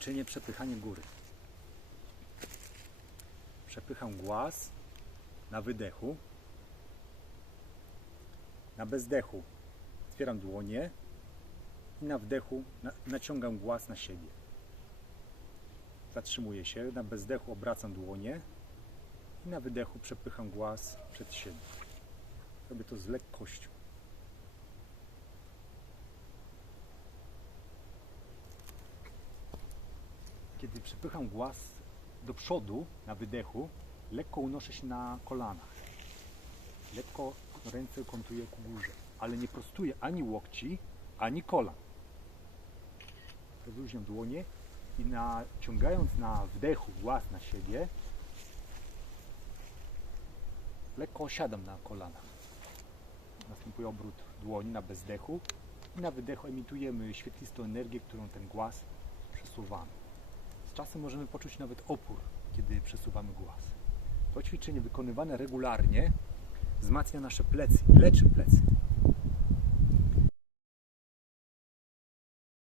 ćwiczenie przepychanie góry. Przepycham głaz na wydechu. Na bezdechu otwieram dłonie i na wdechu na, naciągam głaz na siebie. Zatrzymuję się, na bezdechu obracam dłonie i na wydechu przepycham głaz przed siebie. Robię to z lekkością. Kiedy przepycham głaz do przodu na wydechu, lekko unoszę się na kolanach. Lekko ręce kątuję ku górze, ale nie prostuję ani łokci, ani kolan. Rozluźniam dłonie i naciągając na wdechu głaz na siebie, lekko osiadam na kolanach. Następuje obrót dłoni na bezdechu i na wydechu emitujemy świetlistą energię, którą ten głaz przesuwamy. Z czasem możemy poczuć nawet opór, kiedy przesuwamy głaz. To ćwiczenie wykonywane regularnie wzmacnia nasze plecy leczy plecy.